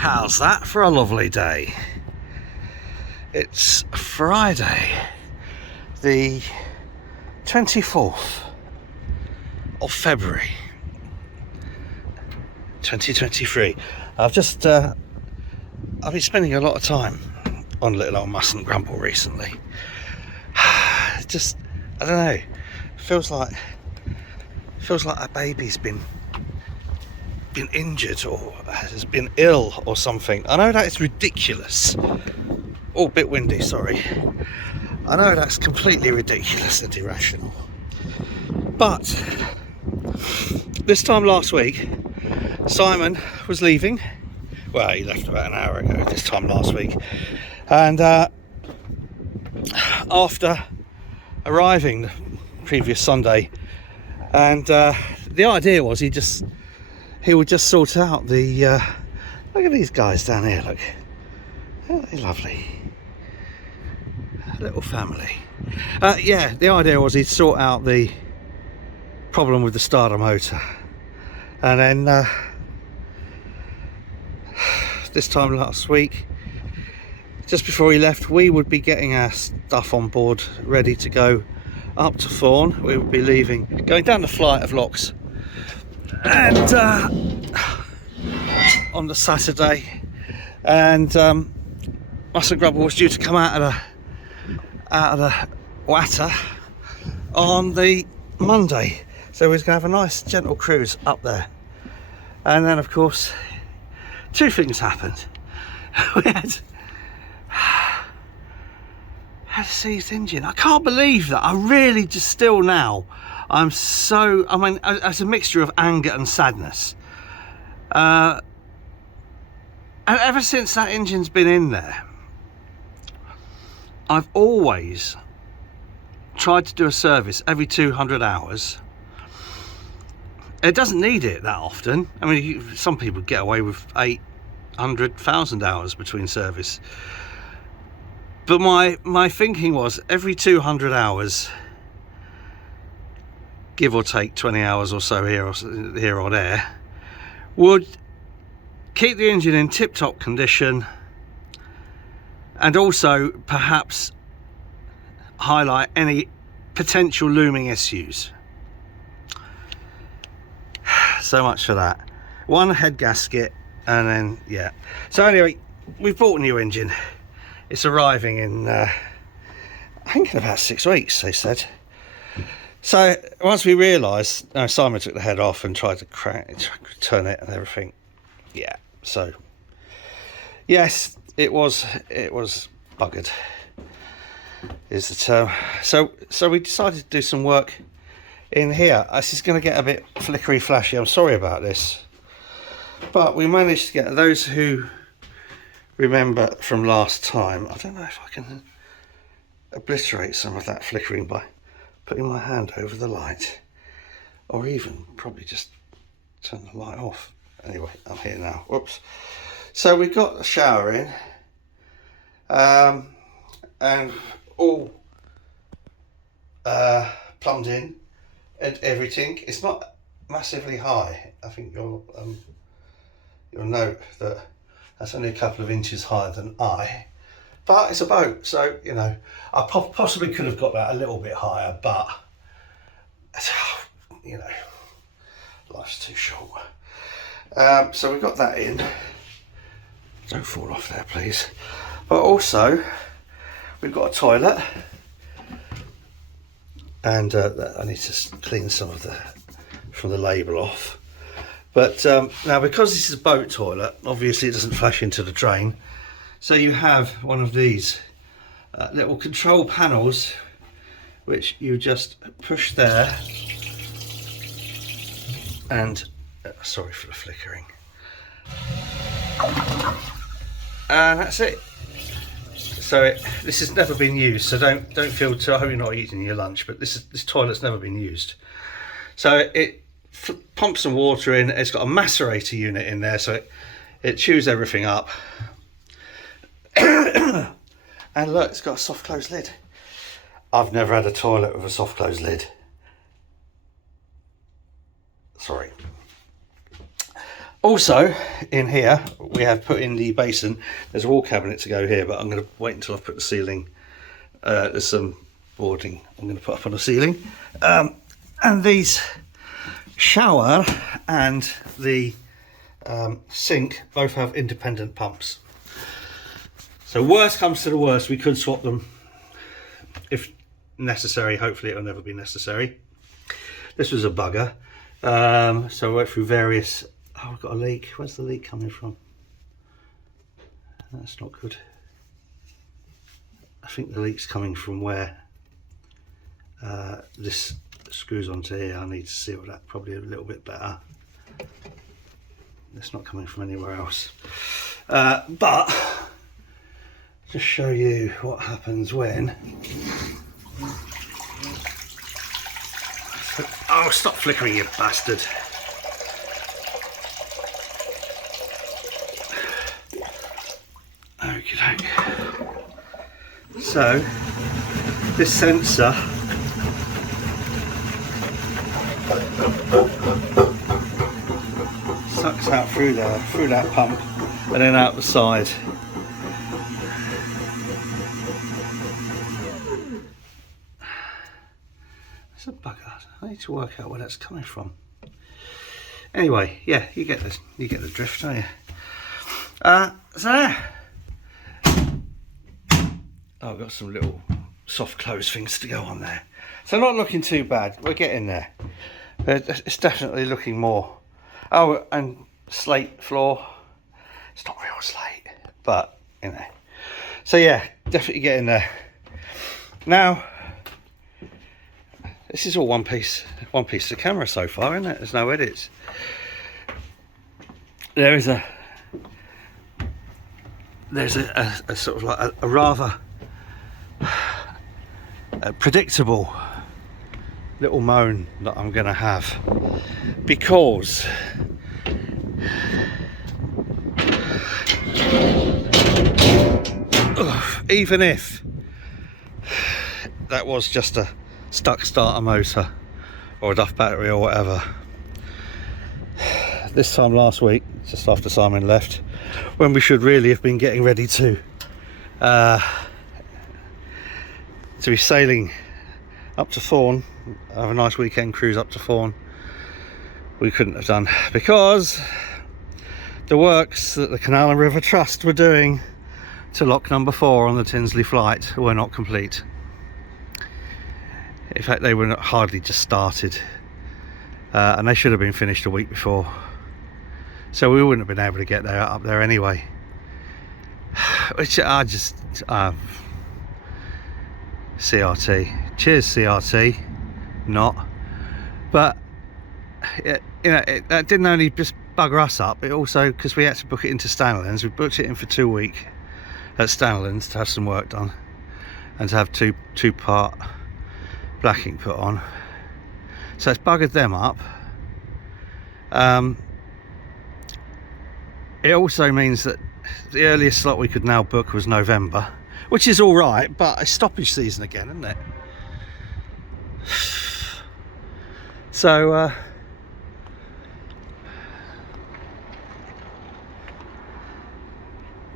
How's that for a lovely day? It's Friday, the 24th of February 2023. I've been spending a lot of time on little old Mustn't Grumble recently. I don't know, feels like a baby's been injured or has been ill or something. I know that is ridiculous. Oh, a bit windy, sorry. I know that's completely ridiculous and irrational. But this time last week, Simon was leaving. Well, he left about an hour ago this time last week. And after arriving the previous Sunday, and the idea was he would just sort out the look at these guys down here, look, aren't they lovely? A little family. Yeah, the idea was he'd sort out the problem with the starter motor, and then this time last week, just before he left, we would be getting our stuff on board ready to go up to Thorn. We would be leaving, going down the flight of locks, and on the Saturday, and Mustn't Grumble was due to come out of the water on the Monday, so we was going to have a nice gentle cruise up there. And then of course two things happened. We had a seized engine. I can't believe that. I really just still now, it's a mixture of anger and sadness. And ever since that engine's been in there, I've always tried to do a service every 200 hours. It doesn't need it that often. I mean, some people get away with 800,000 hours between service. But my thinking was every 200 hours, give or take 20 hours or so here or there, would keep the engine in tip-top condition, and also perhaps highlight any potential looming issues. So much for that. One head gasket, and then yeah. So anyway, we've bought a new engine. It's arriving in I think in about 6 weeks, they said. So once we realised, Simon took the head off and tried to turn it and everything. Yeah. So yes, it was buggered, is the term. So we decided to do some work in here. This is going to get a bit flickery flashy, I'm sorry about this, but we managed to get, those who remember from last time, I don't know if I can obliterate some of that flickering by putting my hand over the light, or even probably just turn the light off. Anyway, I'm here now. Whoops. So we've got a shower in, and all plumbed in and everything. It's not massively high. I think you'll note that that's only a couple of inches higher than but it's a boat, so you know, I possibly could have got that a little bit higher, but you know, life's too short. So we've got that in. Don't fall off there, please. But also, we've got a toilet, and I need to clean some of the label off. But now, because this is a boat toilet, obviously it doesn't flush into the drain. So you have one of these little control panels, which you just push there, and sorry for the flickering. And that's it. So this has never been used, so don't feel too, I hope you're not eating your lunch, but this toilet's never been used. So it pumps some water in. It's got a macerator unit in there, so it chews everything up. And look, it's got a soft close lid. I've never had a toilet with a soft close lid. Sorry. Also in here, we have put in the basin. There's a wall cabinet to go here, but I'm going to wait until I've put the ceiling. There's some boarding I'm going to put up on the ceiling. And these shower and the sink both have independent pumps. So worst comes to the worst, we could swap them if necessary. Hopefully it'll never be necessary. This was a bugger. So I went through various... Oh, I've got a leak. Where's the leak coming from? That's not good. I think the leak's coming from where this screws onto here. I need to seal that probably a little bit better. It's not coming from anywhere else. But just show you what happens when... Oh, stop flickering, you bastard. Okie doke. So, this sensor sucks out through there, through that pump, and then out the side. It's a bugger. I need to work out where that's coming from. Anyway, yeah, you get this. You get the drift, don't you? So I've got some little soft close things to go on there. So not looking too bad. We're getting there. But it's definitely looking more. Oh, and slate floor. It's not real slate, but you know. So yeah, definitely getting there. Now, this is all one piece of the camera so far, isn't it? There's no edits. There's a sort of like a rather predictable little moan that I'm going to have, because even if that was just a stuck starter motor or a duff battery or whatever, this time last week, just after Simon left, when we should really have been getting ready to be sailing up to Thorn, have a nice weekend cruise up to Thorn, we couldn't have done, because the works that the Canal and River Trust were doing to lock number 4 on the Tinsley flight were not complete. In fact, they were not, hardly just started, and they should have been finished a week before, so we wouldn't have been able to get there up there anyway. Which I just CRT, cheers CRT, not. But you know, that didn't only just bugger us up, it also, because we had to book it into Stanley's, we booked it in for 2 weeks at Stanley's to have some work done and to have two-part blacking put on, so it's buggered them up. It also means that the earliest slot we could now book was November, which is all right, but it's stoppage season again, isn't it? So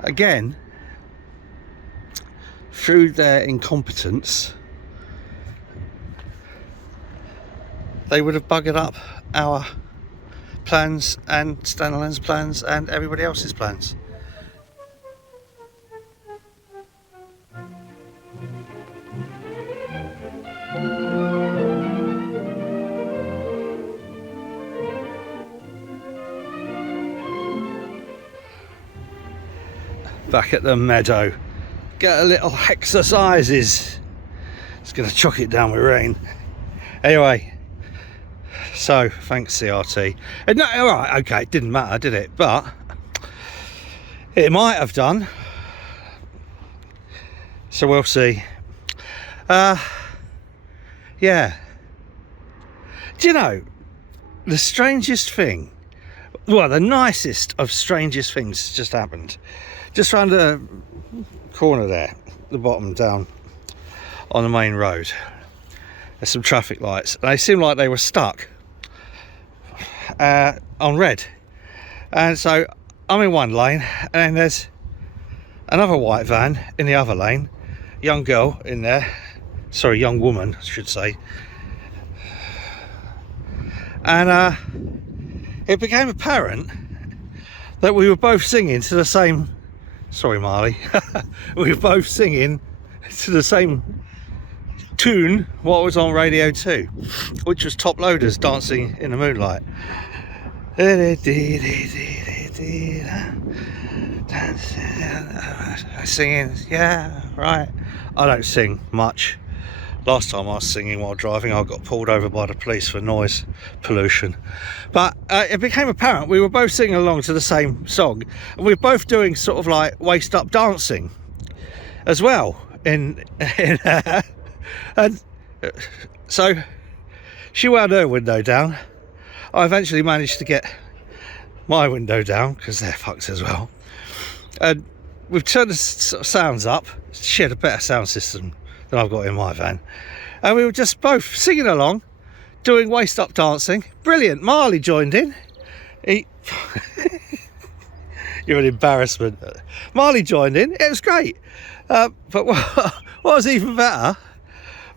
again, through their incompetence, they would have buggered up our plans and Stanley's plans and everybody else's plans. Back at the meadow, get a little exercises. It's gonna chuck it down with rain. Anyway, so thanks CRT. No, all right, okay, it didn't matter, did it? But it might have done. So we'll see. Yeah. Do you know the strangest thing? Well, the nicest of strangest things just happened. Just round the corner there, the bottom down on the main road. There's some traffic lights. They seemed like they were stuck on red. And so I'm in one lane, and then there's another white van in the other lane, young girl in there, sorry, young woman I should say, and it became apparent that we were both singing to the same, sorry Marley, we were both singing to the same tune what was on Radio 2, which was Top Loaders, Dancing in the Moonlight. Singing, yeah, right. I don't sing much. Last time I was singing while driving, I got pulled over by the police for noise pollution. But it became apparent we were both singing along to the same song, and we were both doing sort of like waist up dancing as well. And so she wound her window down. I eventually managed to get my window down because they're fucked as well. And we've turned the sort of sounds up. She had a better sound system than I've got in my van, and we were just both singing along, doing waist up dancing. Brilliant. Marley joined in. You're an embarrassment. Marley joined in. It was great. But what was even better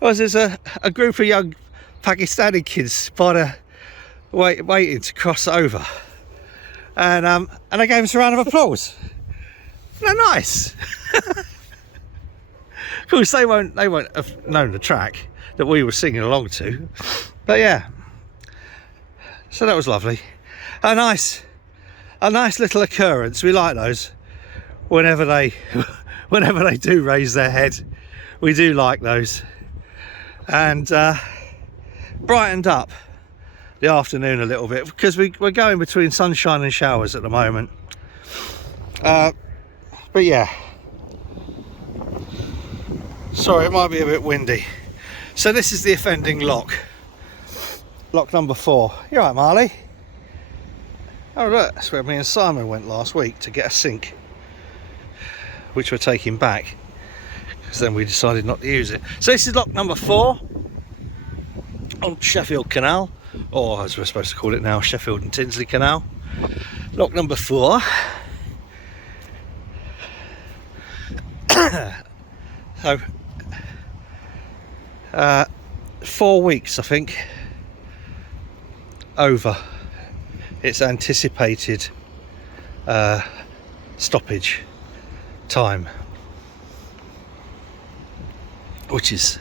was there's a group of young Pakistani kids by the waiting to cross over, and they gave us a round of applause. Isn't that nice? Of course, they won't have known the track that we were singing along to, but yeah. So that was lovely. A nice little occurrence. We like those whenever they do raise their head. We do like those, and brightened up the afternoon a little bit because we're going between sunshine and showers at the moment. But yeah. Sorry, it might be a bit windy. So this is the offending lock. Lock number 4. You alright, Marley? Oh look, that's where me and Simon went last week to get a sink, which we're taking back because then we decided not to use it. So this is lock number 4 on Sheffield Canal, or as we're supposed to call it now, Sheffield and Tinsley Canal. Lock number 4. So 4 weeks, I think, over its anticipated stoppage time, which is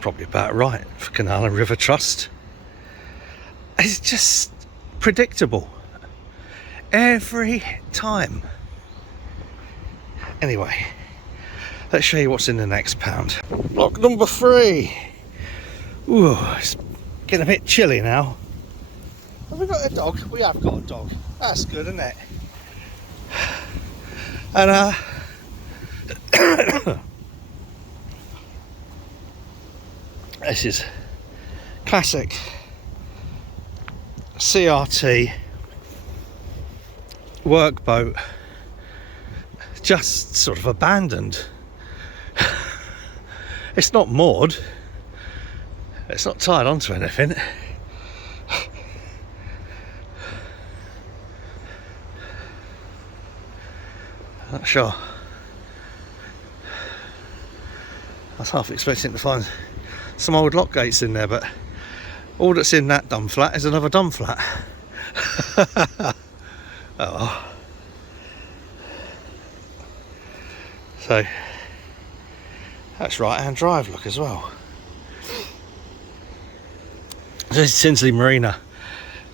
probably about right for Canal and River Trust. It's just predictable every time. Anyway, let's show you what's in the next pound. Lock number 3. Ooh, it's getting a bit chilly now. Have we got a dog? We have got a dog. That's good, isn't it? And this is classic CRT workboat, just sort of abandoned. It's not moored, it's not tied onto anything. Not sure. I was half expecting to find some old lock gates in there, but all that's in that dumb flat is another dumb flat. Oh. So that's right hand drive look as well. This is Tinsley Marina.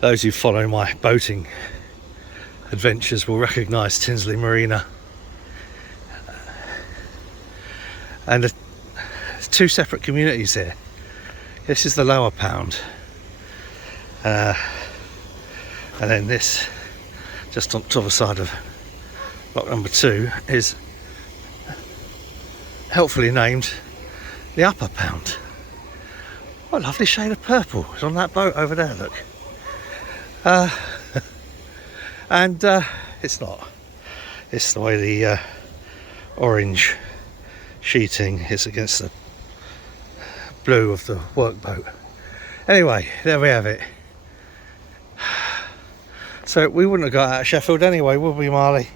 Those who follow my boating adventures will recognise Tinsley Marina. And there's 2 separate communities here. This is the lower pound, and then this, just on the other side of lock number 2, is helpfully named the upper pound. What a lovely shade of purple is on that boat over there, look. And it's not. It's the way the orange sheeting is against the blue of the workboat. Anyway, there we have it. So we wouldn't have got out of Sheffield anyway, would we, Marley?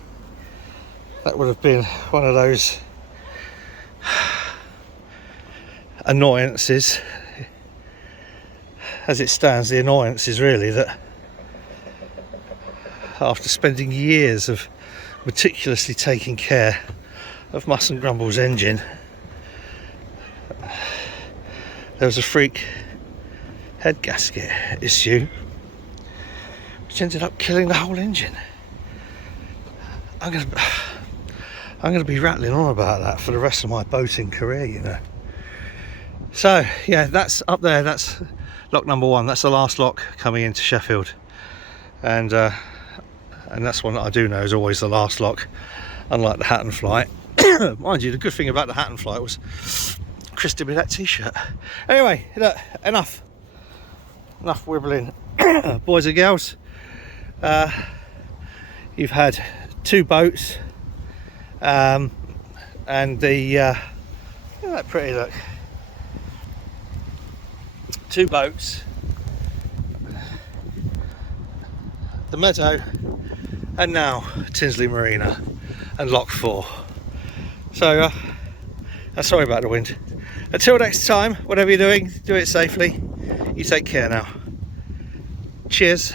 That would have been one of those annoyances. As it stands, the annoyance is really that after spending years of meticulously taking care of Muss and Grumble's engine, there was a freak head gasket issue which ended up killing the whole engine. I'm gonna be rattling on about that for the rest of my boating career, you know. So yeah, that's up there, that's lock number 1. That's the last lock coming into Sheffield, and that's one that I do know is always the last lock, unlike the Hatton flight. Mind you, the good thing about the Hatton flight was Chris did me that t-shirt. Anyway, look, enough wibbling. Boys and girls, you've had 2 boats, and the look at that pretty look. 2 boats, the Meadow, and now Tinsley Marina and Lock 4. So sorry about the wind. Until next time, whatever you're doing, do it safely. You take care now. Cheers.